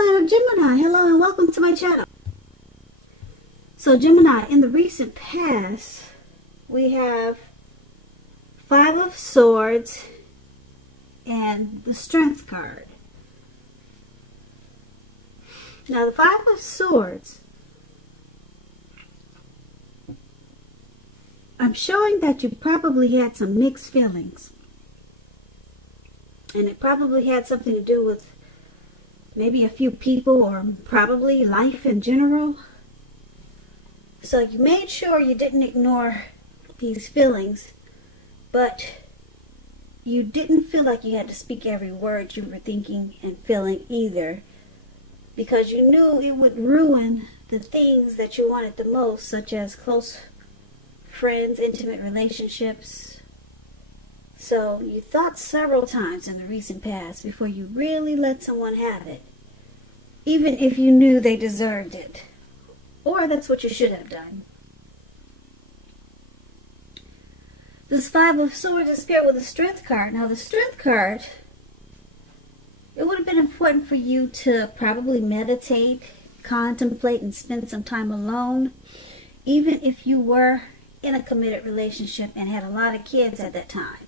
sign of Gemini. Hello and welcome to my channel. So Gemini, in the recent past, we have Five of Swords and the Strength card. Now the Five of Swords, I'm showing that you probably had some mixed feelings. And it probably had something to do with maybe a few people or probably life in general. So you made sure you didn't ignore these feelings, but you didn't feel like you had to speak every word you were thinking and feeling either, because you knew it would ruin the things that you wanted the most, such as close friends, intimate relationships. So you thought several times in the recent past before you really let someone have it, even if you knew they deserved it, or that's what you should have done. This Five of Swords is paired with the Strength card. Now the Strength card, it would have been important for you to probably meditate, contemplate, and spend some time alone, even if you were in a committed relationship and had a lot of kids at that time.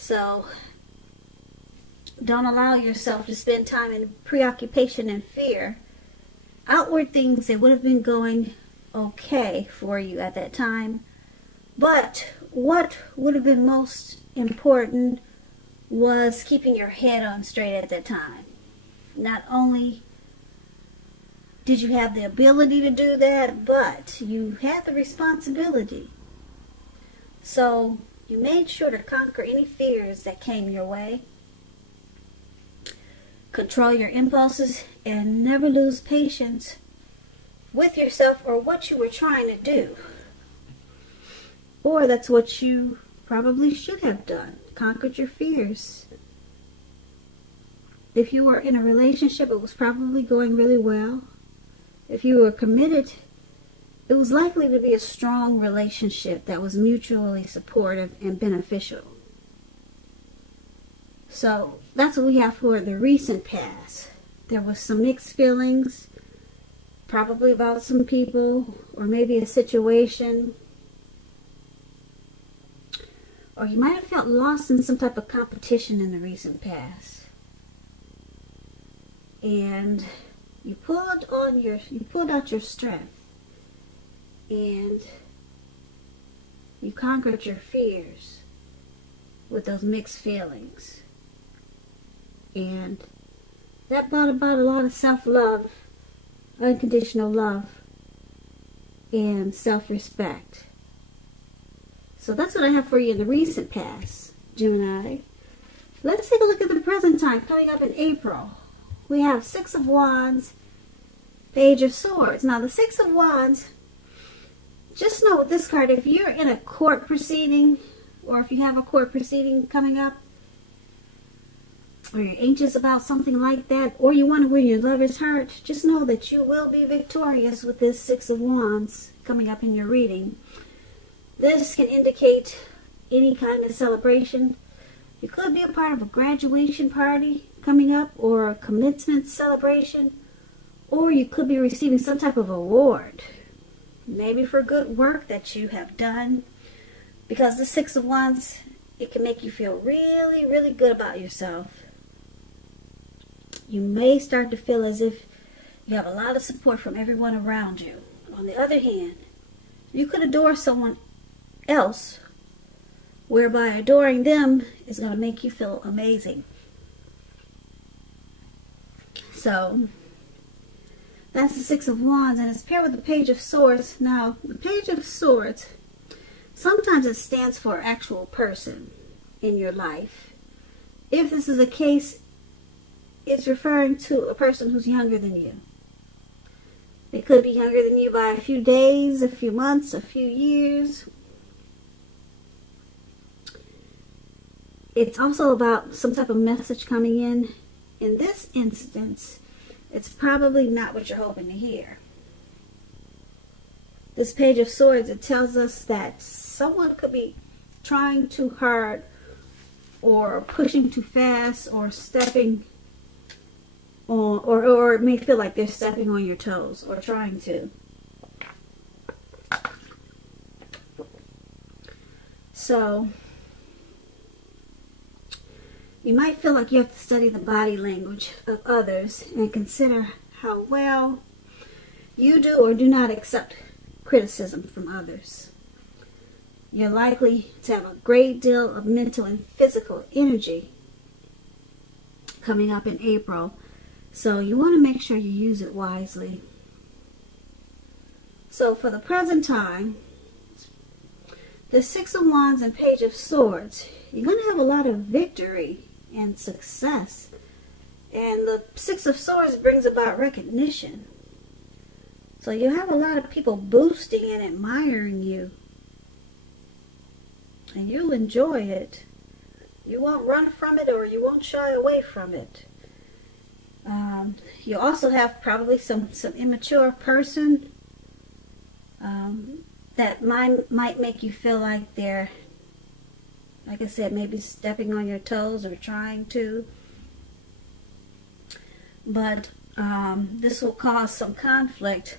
So don't allow yourself to spend time in preoccupation and fear. Outward things that would have been going okay for you at that time. But what would have been most important was keeping your head on straight at that time. Not only did you have the ability to do that, but you had the responsibility. So you made sure to conquer any fears that came your way. Control your impulses and never lose patience with yourself or what you were trying to do. Or that's what you probably should have done. Conquered your fears. If you were in a relationship, it was probably going really well. If you were committed, it was likely to be a strong relationship that was mutually supportive and beneficial. So that's what we have for the recent past. There was some mixed feelings, probably about some people, or maybe a situation. Or you might have felt lost in some type of competition in the recent past. And you pulled out your strength. And you conquered your fears with those mixed feelings. And that brought about a lot of self-love, unconditional love, and self-respect. So that's what I have for you in the recent past, Gemini. Let's take a look at the present time coming up in April. We have Six of Wands, Page of Swords. Now the Six of Wands, just know with this card, if you're in a court proceeding, or if you have a court proceeding coming up, or you're anxious about something like that, or you want to win your lover's heart, just know that you will be victorious with this Six of Wands coming up in your reading. This can indicate any kind of celebration. You could be a part of a graduation party coming up, or a commencement celebration, or you could be receiving some type of award. Maybe for good work that you have done. Because the Six of Wands, it can make you feel really, really good about yourself. You may start to feel as if you have a lot of support from everyone around you. On the other hand, you could adore someone else, whereby adoring them is going to make you feel amazing. So that's the Six of Wands, and it's paired with the Page of Swords. Now, the Page of Swords, sometimes it stands for an actual person in your life. If this is the case, it's referring to a person who's younger than you. They could be younger than you by a few days, a few months, a few years. It's also about some type of message coming in. In this instance, it's probably not what you're hoping to hear. This Page of Swords, it tells us that someone could be trying too hard, or pushing too fast, or stepping on or it may feel like they're stepping on your toes or trying to. So you might feel like you have to study the body language of others and consider how well you do or do not accept criticism from others. You're likely to have a great deal of mental and physical energy coming up in April, so you want to make sure you use it wisely. So for the present time, the Six of Wands and Page of Swords, you're going to have a lot of victory and success. And the Six of Swords brings about recognition. So you have a lot of people boosting and admiring you. And you'll enjoy it. You won't run from it, or you won't shy away from it. You also have probably some immature person that might make you feel like they're, like I said, maybe stepping on your toes or trying to. But this will cause some conflict.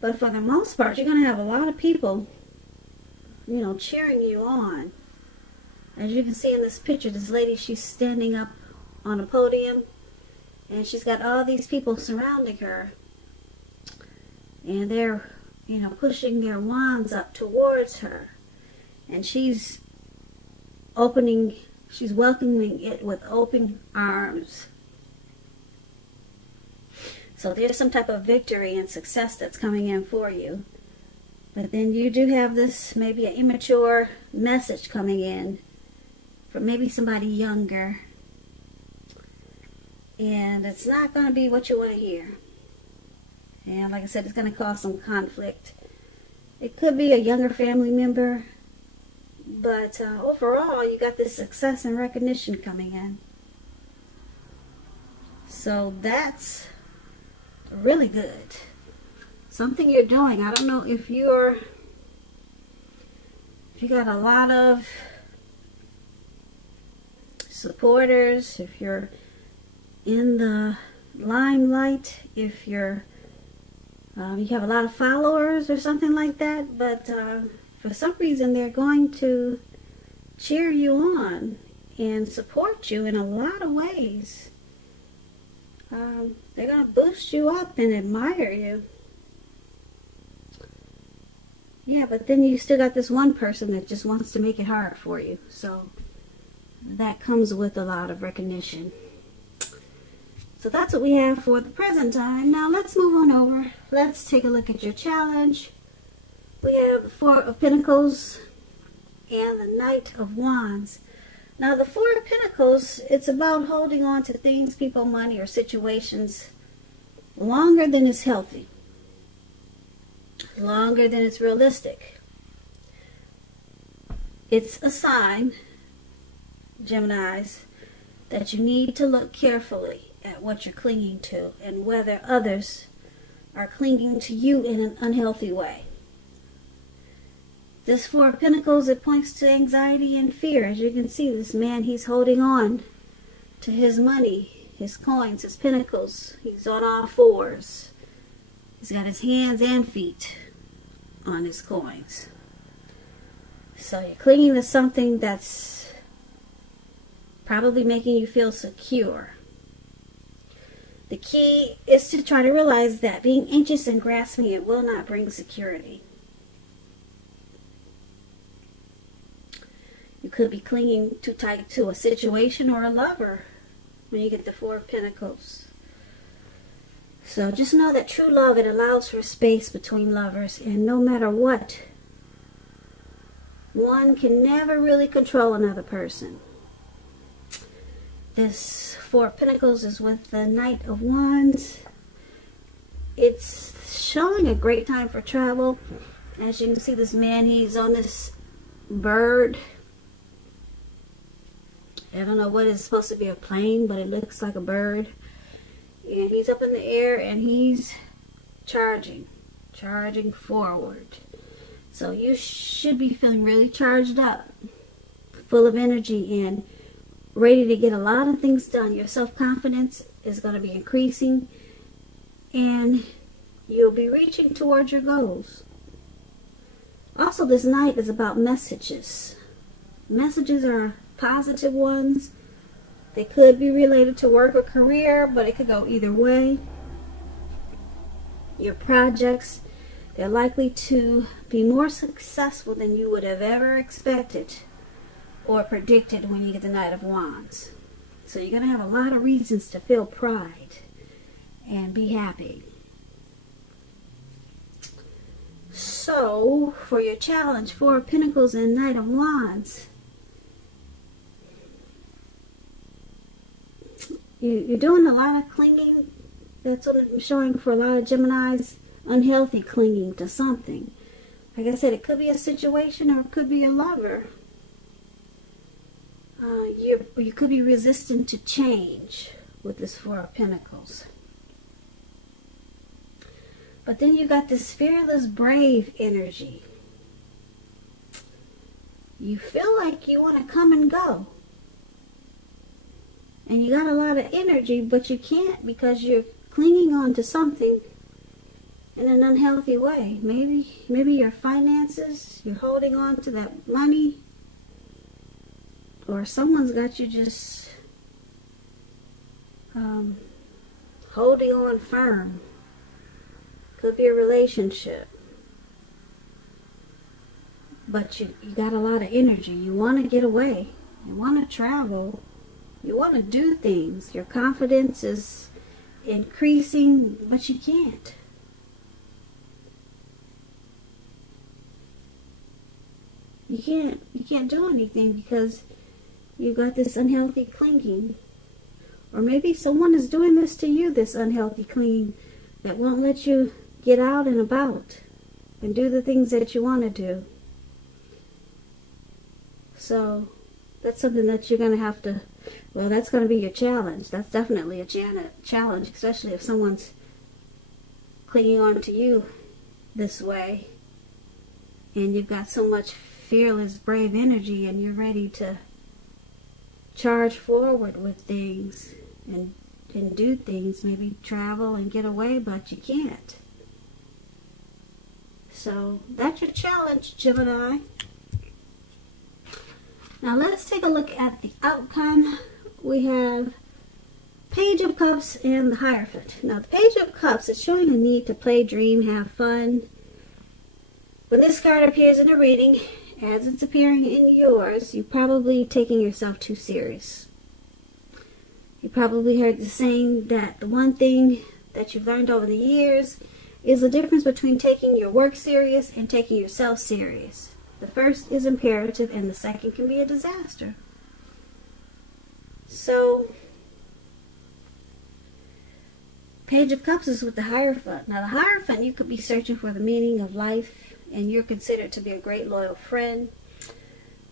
But for the most part, you're going to have a lot of people, you know, cheering you on. As you can see in this picture, this lady, she's standing up on a podium, and she's got all these people surrounding her. And they're, you know, pushing their wands up towards her. And she's welcoming it with open arms. So there's some type of victory and success that's coming in for you. But then you do have this, maybe an immature message coming in from maybe somebody younger. And it's not going to be what you want to hear. And like I said, it's going to cause some conflict. It could be a younger family member. But overall, you got this success and recognition coming in. So that's really good. Something you're doing. I don't know if you got a lot of supporters, if you're in the limelight, if you have a lot of followers or something like that, but for some reason they're going to cheer you on and support you in a lot of ways. They're going to boost you up and admire you. Yeah, but then you still got this one person that just wants to make it hard for you. So that comes with a lot of recognition. So that's what we have for the present time. Now let's move on over. Let's take a look at your challenge. We have the Four of Pentacles and the Knight of Wands. Now the Four of Pentacles, it's about holding on to things, people, money, or situations longer than is healthy. Longer than it's realistic. It's a sign, Geminis, that you need to look carefully at what you're clinging to and whether others are clinging to you in an unhealthy way. This Four of Pentacles, it points to anxiety and fear. As you can see, this man, he's holding on to his money, his coins, his pentacles. He's on all fours. He's got his hands and feet on his coins. So you're clinging to something that's probably making you feel secure. The key is to try to realize that being anxious and grasping it will not bring security. You could be clinging too tight to a situation or a lover when you get the Four of Pentacles. So just know that true love, it allows for space between lovers, and no matter what, one can never really control another person. This Four of Pentacles is with the Knight of Wands. It's showing a great time for travel. As you can see, this man, he's on this bird. I don't know what is supposed to be, a plane, but it looks like a bird. And he's up in the air and he's charging forward. So you should be feeling really charged up, full of energy, and ready to get a lot of things done. Your self-confidence is going to be increasing, and you'll be reaching towards your goals. Also, this night is about messages. Messages are positive ones. They could be related to work or career, but it could go either way. Your projects, they're likely to be more successful than you would have ever expected or predicted when you get the Knight of Wands. So you're going to have a lot of reasons to feel pride and be happy. So, for your challenge, Four of Pentacles and Knight of Wands, you're doing a lot of clinging. That's what I'm showing for a lot of Geminis. Unhealthy clinging to something. Like I said, it could be a situation or it could be a lover. You could be resistant to change with this Four of Pentacles. But then you got this fearless, brave energy. You feel like you want to come and go. And you got a lot of energy, but you can't because you're clinging on to something in an unhealthy way. Maybe your finances, you're holding on to that money. Or someone's got you just holding on firm. Could be a relationship. But you got a lot of energy. You want to get away. You want to travel. You want to do things. Your confidence is increasing, but you can't. You can't do anything because you got this unhealthy clinging. Or maybe someone is doing this to you, this unhealthy clinging, that won't let you get out and about and do the things that you want to do. So that's something that you're going to have to, well, that's going to be your challenge. That's definitely a challenge, especially if someone's clinging on to you this way and you've got so much fearless, brave energy and you're ready to charge forward with things and do things, maybe travel and get away, but you can't. So that's your challenge, Gemini. Now let's take a look at the outcome. We have Page of Cups and the Hierophant. Now the Page of Cups is showing a need to play, dream, have fun. When this card appears in a reading, as it's appearing in yours, you're probably taking yourself too serious. You probably heard the saying that the one thing that you've learned over the years is the difference between taking your work serious and taking yourself serious. The first is imperative and the second can be a disaster. So, Page of Cups is with the Hierophant. Now the Hierophant, you could be searching for the meaning of life and you're considered to be a great loyal friend.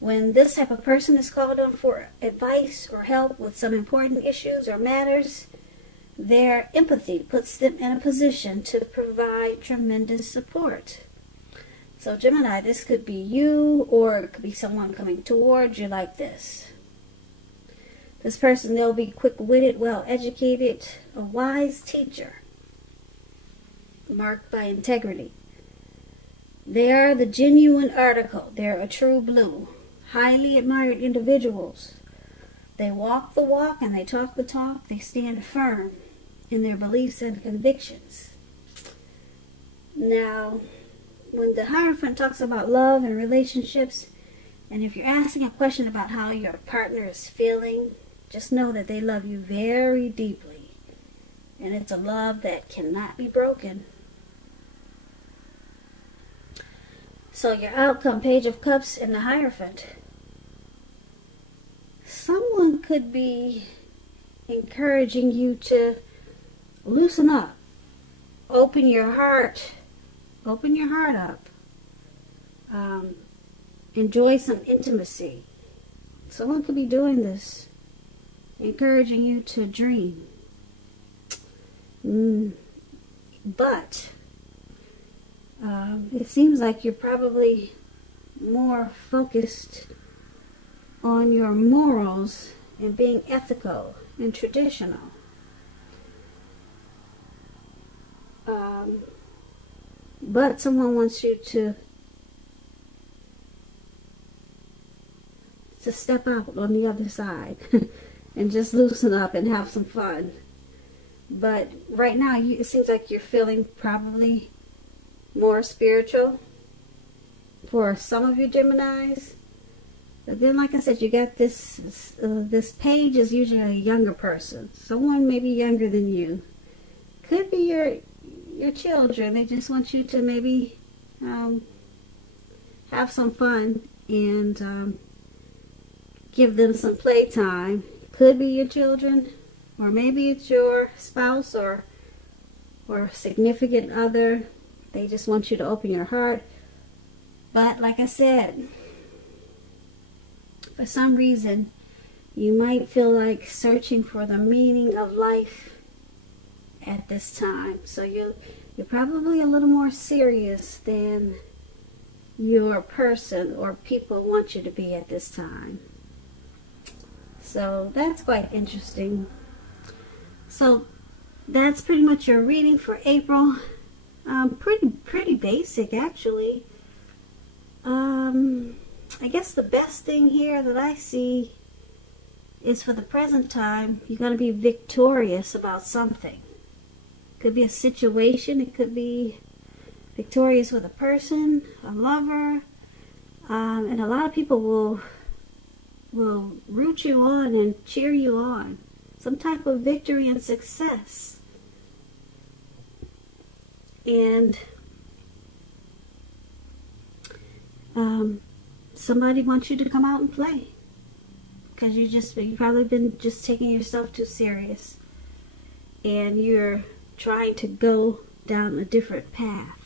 When this type of person is called on for advice or help with some important issues or matters, their empathy puts them in a position to provide tremendous support. So Gemini, this could be you or it could be someone coming towards you like this. This person, they'll be quick-witted, well-educated, a wise teacher, marked by integrity. They are the genuine article. They're a true blue. Highly admired individuals. They walk the walk and they talk the talk. They stand firm in their beliefs and convictions. Now, when the Hierophant talks about love and relationships, and if you're asking a question about how your partner is feeling, just know that they love you very deeply. And it's a love that cannot be broken. So your outcome, Page of Cups and the Hierophant. Someone could be encouraging you to loosen up. Open your heart. Open your heart up. Enjoy some intimacy. Someone could be doing this. Encouraging you to dream. But it seems like you're probably more focused on your morals and being ethical and traditional. But someone wants you to step out on the other side and just loosen up and have some fun. But right now, it seems like you're feeling probably more spiritual for some of your Geminis. But then, like I said, you got this page is usually a younger person. Someone maybe younger than you. Could be your children. They just want you to maybe have some fun and give them some playtime. Could be your children, or maybe it's your spouse or significant other. They just want you to open your heart. But like I said, for some reason, you might feel like searching for the meaning of life at this time. So you're probably a little more serious than your person or people want you to be at this time. So that's quite interesting. So that's pretty much your reading for April. Pretty basic, actually. I guess the best thing here that I see is, for the present time, you're going to be victorious about something. It could be a situation. It could be victorious with a person, a lover, and a lot of people will root you on and cheer you on. Some type of victory and success. And somebody wants you to come out and play, because you've probably been just taking yourself too serious, and you're trying to go down a different path.